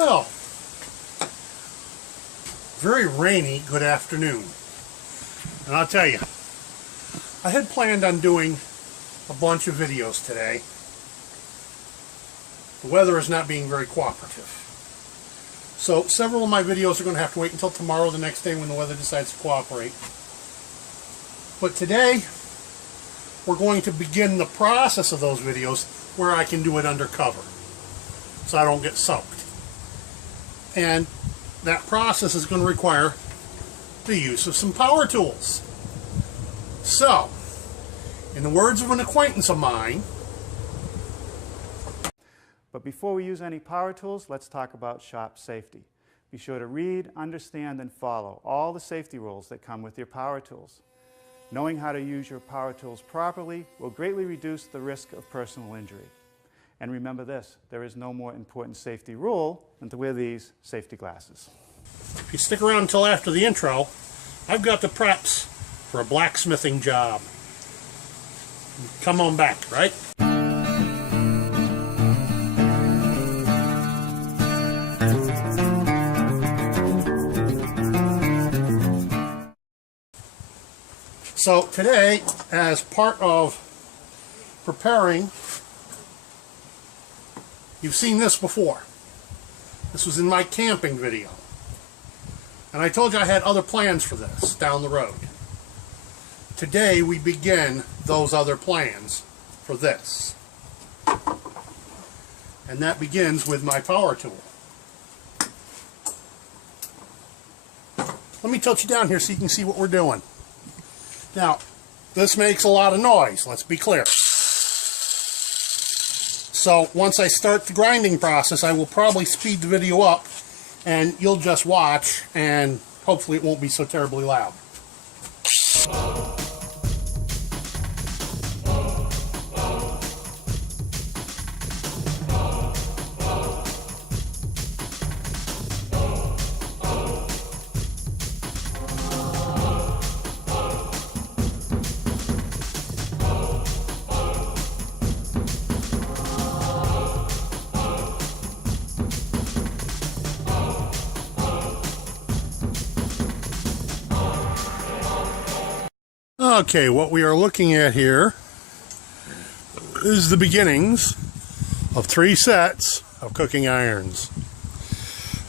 Well, very rainy good afternoon. And I'll tell you, I had planned on doing a bunch of videos today. The weather is not being very cooperative. So several of my videos are going to have to wait until tomorrow, the next day, when the weather decides to cooperate. But today, we're going to begin the process of those videos where I can do it undercover, so I don't get soaked. And that process is going to require the use of some power tools. So, in the words of an acquaintance of mine... But before we use any power tools, let's talk about shop safety. Be sure to read, understand, and follow all the safety rules that come with your power tools. Knowing how to use your power tools properly will greatly reduce the risk of personal injury. And remember this, there is no more important safety rule than to wear these safety glasses. If you stick around until after the intro, I've got the preps for a blacksmithing job. Come on back, right? So today, as part of preparing, you've seen this before. This was in my camping video. And I told you I had other plans for this down the road. Today we begin those other plans for this. And that begins with my power tool. Let me tilt you down here so you can see what we're doing. Now, this makes a lot of noise, let's be clear. So once I start the grinding process, I will probably speed the video up and you'll just watch, and hopefully it won't be so terribly loud. Okay, what we are looking at here is the beginnings of 3 sets of cooking irons.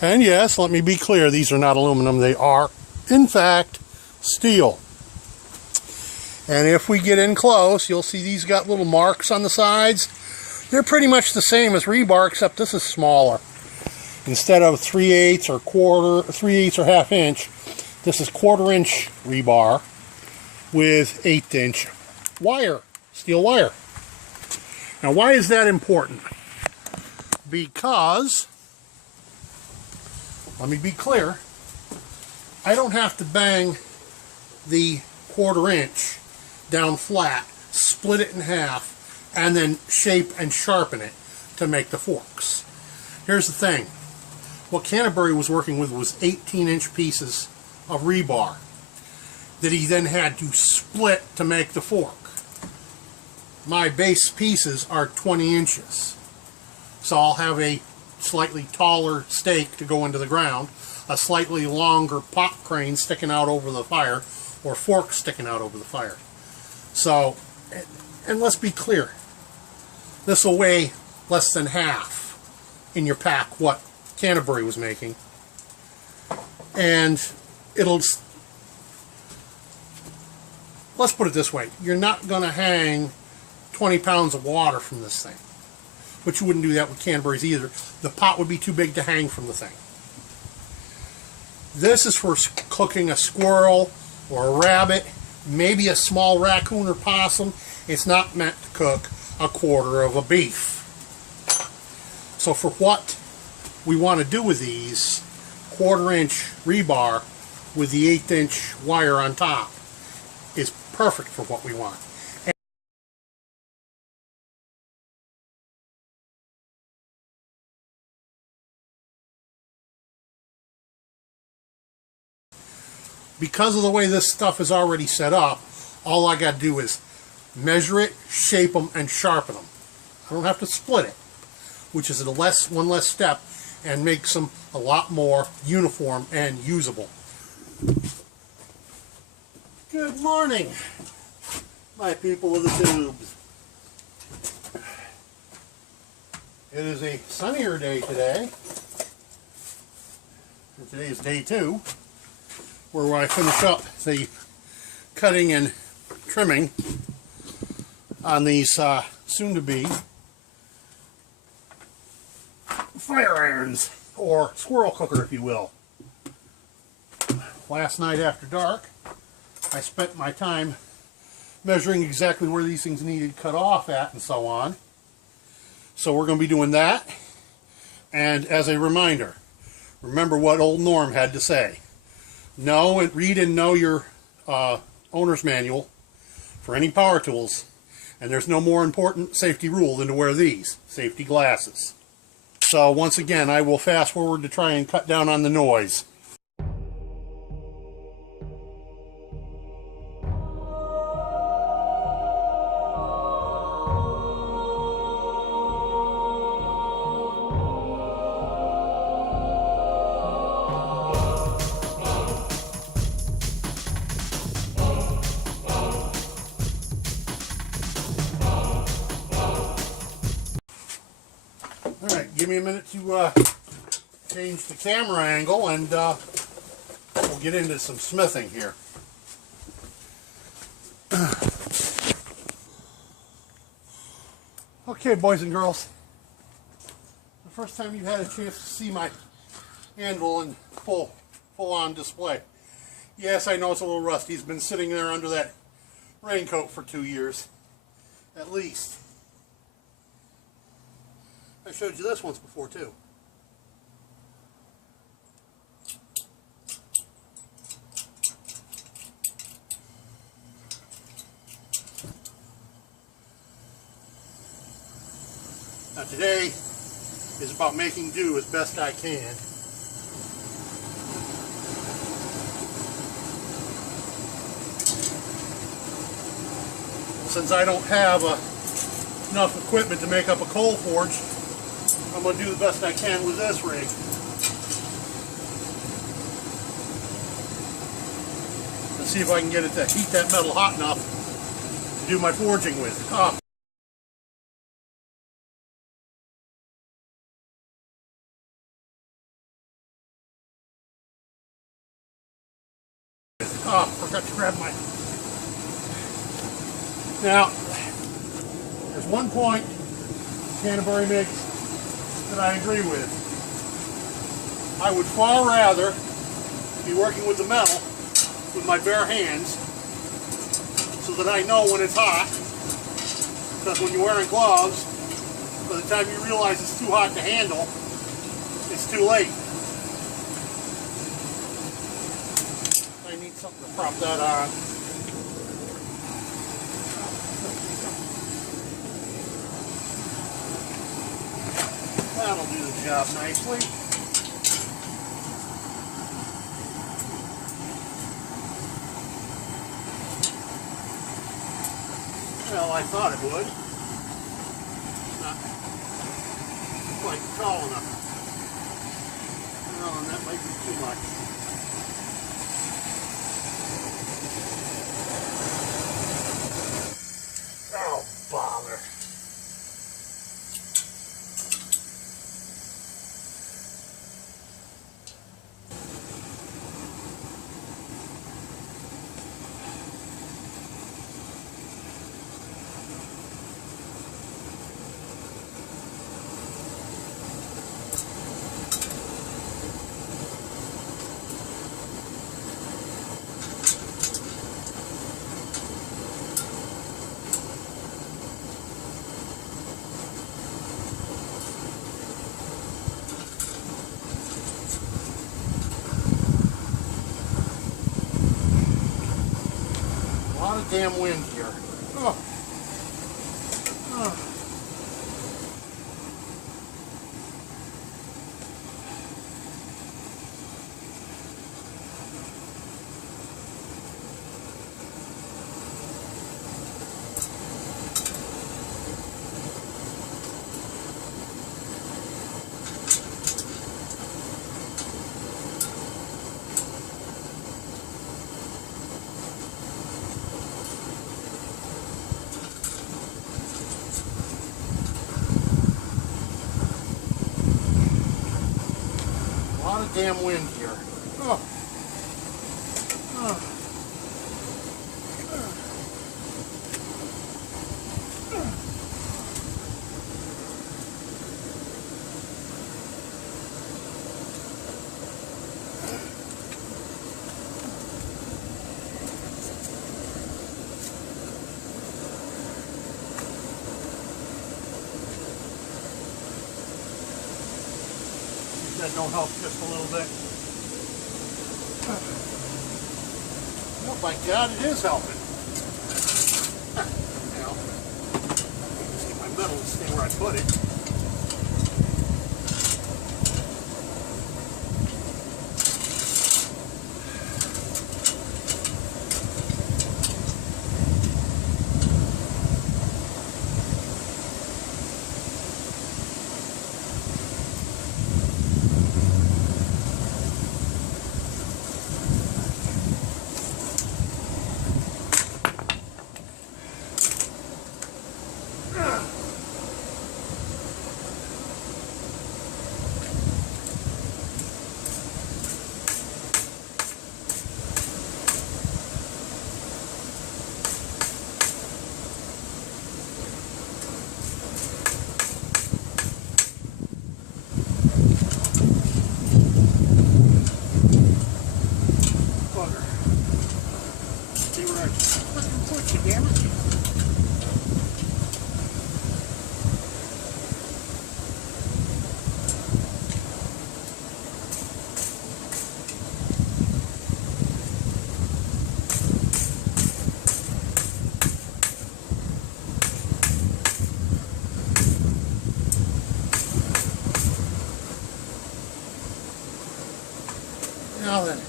And yes, let me be clear, these are not aluminum, they are, in fact, steel. And if we get in close, you'll see these got little marks on the sides. They're pretty much the same as rebar, except this is smaller. Instead of 3/8 or quarter, 3/8 or ½ inch, this is 1/4 inch rebar with 1/8 inch wire, steel wire. Now, why is that important? Because, let me be clear, I don't have to bang the 1/4 inch down flat, split it in half, and then shape and sharpen it to make the forks. Here's the thing. What Canterbury was working with was 18-inch pieces of rebar that he then had to split to make the fork. My base pieces are 20 inches. So I'll have a slightly taller stake to go into the ground, a slightly longer pot crane sticking out over the fire, or fork sticking out over the fire. So, and let's be clear, this will weigh less than half in your pack what Canterbury was making. And it'll, let's put it this way, you're not going to hang 20 pounds of water from this thing. But you wouldn't do that with Canterbury's either. The pot would be too big to hang from the thing. This is for cooking a squirrel or a rabbit, maybe a small raccoon or possum. It's not meant to cook a quarter of a beef. So for what we want to do with these, 1/4 inch rebar with the 1/8 inch wire on top is perfect for what we want. Because of the way this stuff is already set up, all I got to do is measure it, shape them, and sharpen them. I don't have to split it, which is one less step, and makes them a lot more uniform and usable. Good morning, my people of the tubes. It is a sunnier day today. And today is day 2, where I finish up the cutting and trimming on these soon-to-be fire irons, or squirrel cooker, if you will. Last night after dark, I spent my time measuring exactly where these things needed cut off at and so on. So we're going to be doing that. And as a reminder, remember what old Norm had to say. Read and know your owner's manual for any power tools. And there's no more important safety rule than to wear these safety glasses. So once again, I will fast forward to try and cut down on the noise. Alright, give me a minute to change the camera angle, and we'll get into some smithing here. Okay, boys and girls. The first time you've had a chance to see my anvil in full-on display. Yes, I know it's a little rusty. It's been sitting there under that raincoat for 2 years, at least. I showed you this once before too. Now today is about making do as best I can. Since I don't have enough equipment to make up a coal forge, I'm going to do the best I can with this rig. And see if I can get it to heat that metal hot enough to do my forging with. Forgot to grab my... Now, there's one point Canterbury makes that I agree with. I would far rather be working with the metal with my bare hands so that I know when it's hot, because when you're wearing gloves, by the time you realize it's too hot to handle, it's too late. I need something to prop that on. That'll do the job nicely. Well, I thought it would. Not quite tall enough. Well, and that might be too much. Oh, bother. Damn wind here. Oh. Oh. goddamn wind here. Oh. Oh. That don't help just a little bit. Oh my God, it is helping. Now, see my metal will stay where I put it. Now then.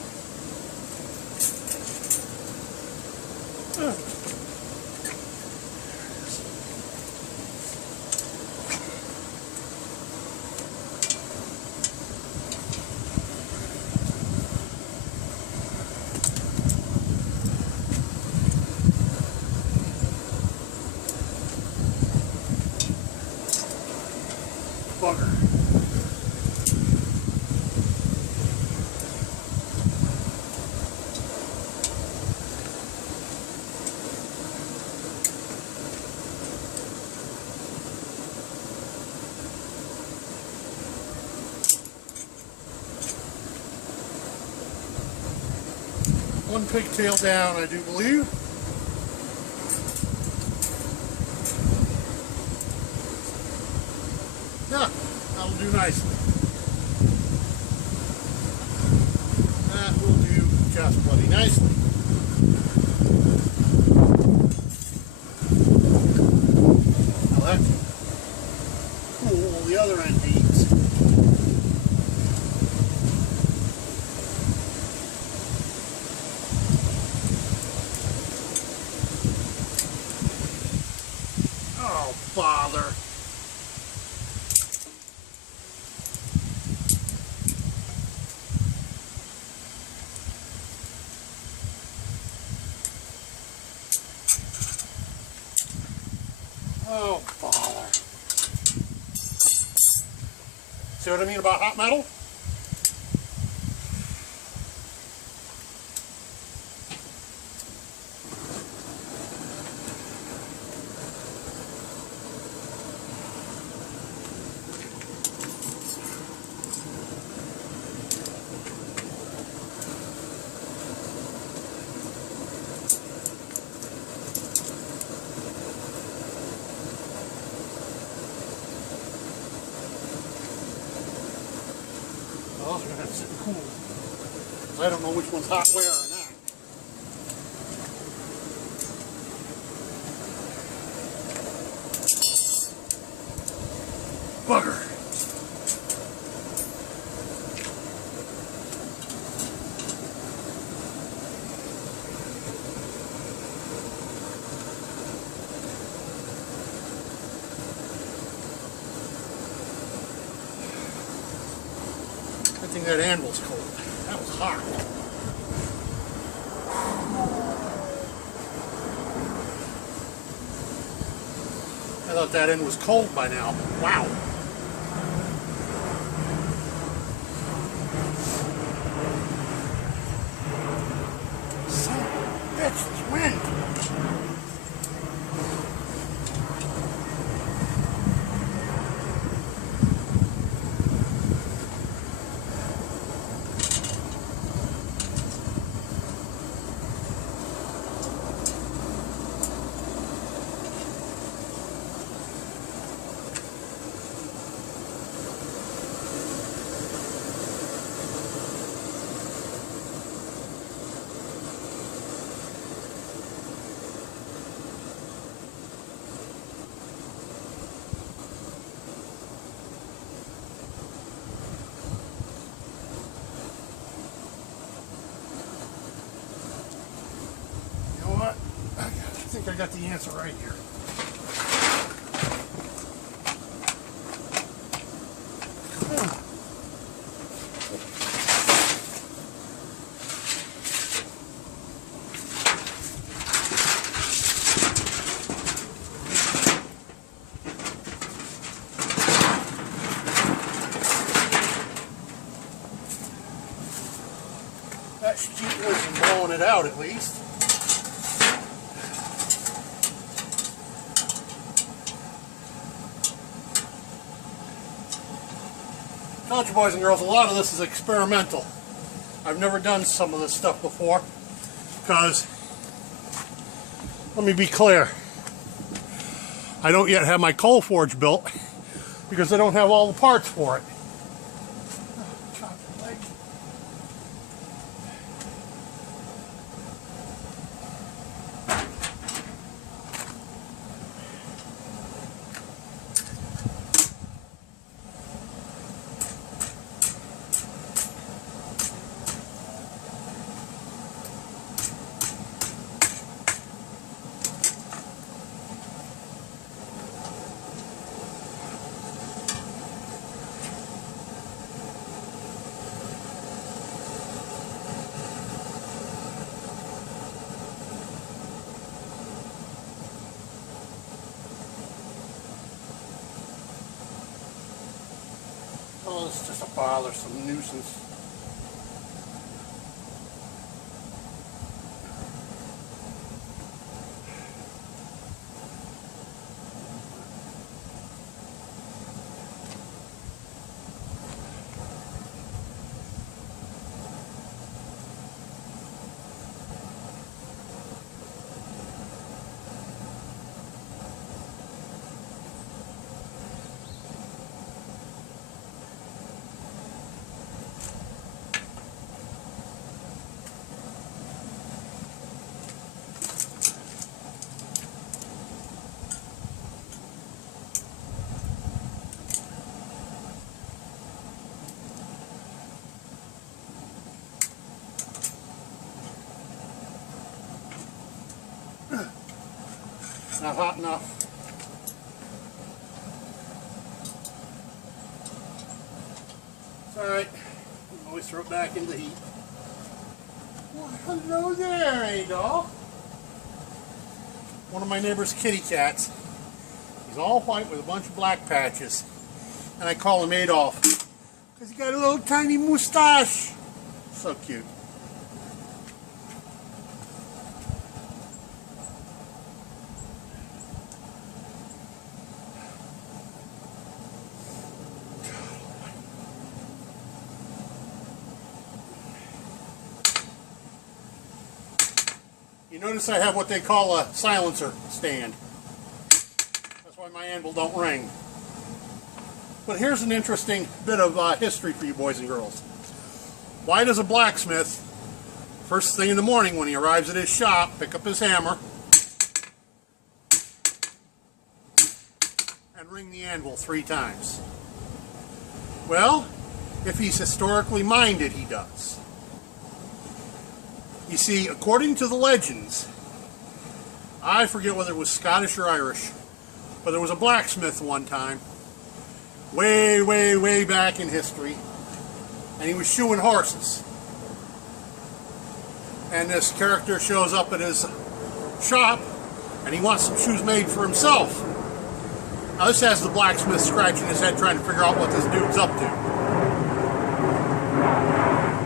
Bugger. One pigtail down, I do believe. Yeah, that'll do nicely. That will do just bloody nicely. Now that can cool the other end needs. Oh, bother. Oh, bother. See what I mean about hot metal? Well, we're going to have to sit and cool. I don't know which one's hot where or not. Bugger. I think that anvil's cold. That was hot. I thought that end was cold by now. Wow. think I got the answer right here. That's cheaper than blowing it out, at least. I told you, boys and girls, a lot of this is experimental. I've never done some of this stuff before because, let me be clear, I don't yet have my coal forge built because I don't have all the parts for it. Oh, it's just a bothersome nuisance. Not hot enough. It's alright. Always throw it back in the heat. Well, hello there, Adolf. One of my neighbor's kitty cats. He's all white with a bunch of black patches. And I call him Adolf because he got a little tiny mustache. So cute. You notice I have what they call a silencer stand. That's why my anvil don't ring. But here's an interesting bit of history for you boys and girls. Why does a blacksmith, first thing in the morning when he arrives at his shop, pick up his hammer and ring the anvil 3 times? Well, if he's historically minded, he does. You see, according to the legends, I forget whether it was Scottish or Irish, but there was a blacksmith one time, way, way, way back in history, and he was shoeing horses. And this character shows up at his shop, and he wants some shoes made for himself. Now this has the blacksmith scratching his head trying to figure out what this dude's up to.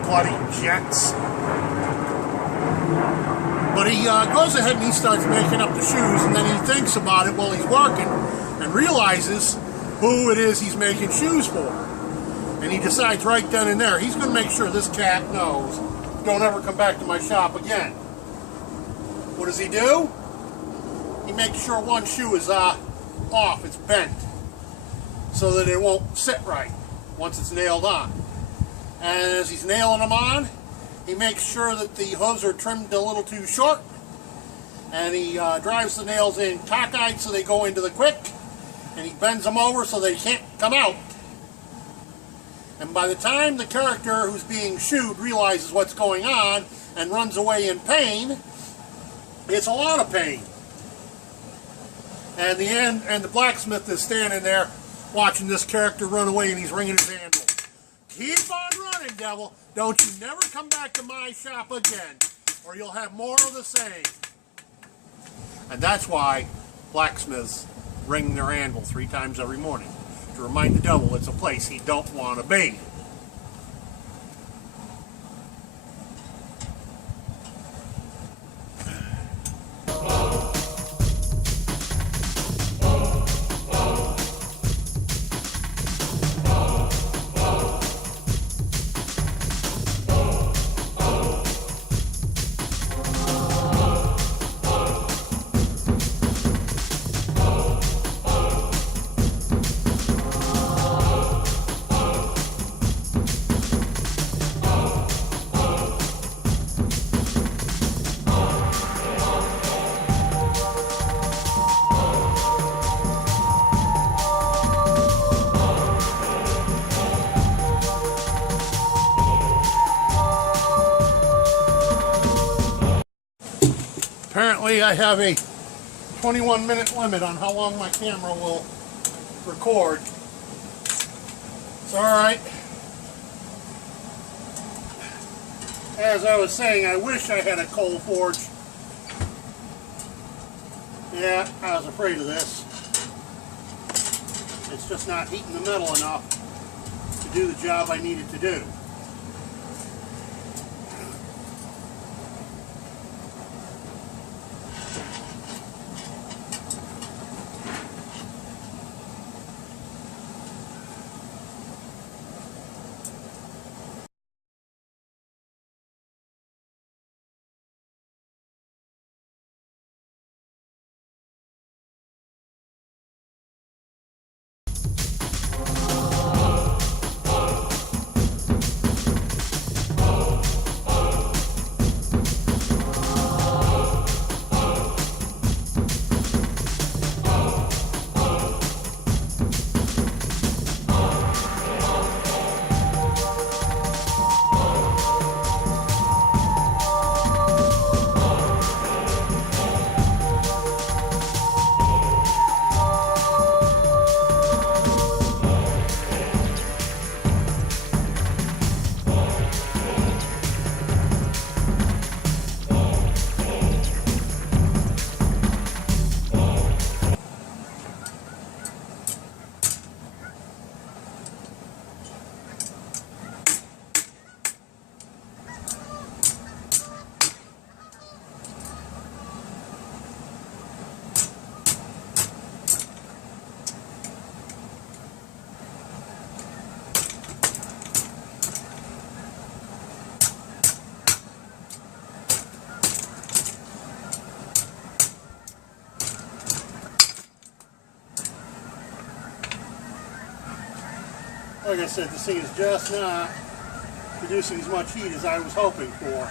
Bloody jets. But he goes ahead and he starts making up the shoes, and then he thinks about it while he's working and realizes who it is he's making shoes for. And he decides right then and there, he's going to make sure this cat knows, don't ever come back to my shop again. What does he do? He makes sure one shoe is off, it's bent, so that it won't sit right once it's nailed on. And as he's nailing them on, he makes sure that the hooves are trimmed a little too short, and he drives the nails in cockeyed so they go into the quick, and he bends them over so they can't come out. And by the time the character who's being shoed realizes what's going on and runs away in pain, it's a lot of pain. And the blacksmith is standing there watching this character run away, and he's ringing his handle. Keep on running, devil. Don't you never come back to my shop again, or you'll have more of the same. And that's why blacksmiths ring their anvil 3 times every morning, to remind the devil it's a place he don't want to be. Apparently I have a 21-minute limit on how long my camera will record. It's alright. As I was saying, I wish I had a coal forge. Yeah, I was afraid of this. It's just not heating the metal enough to do the job I needed to do. Like I said, this thing is just not producing as much heat as I was hoping for.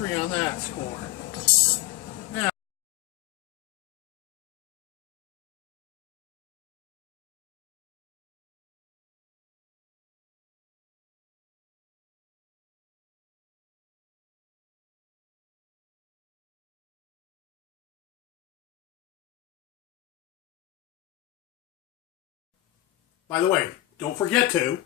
3 on that score. Now, by the way, don't forget to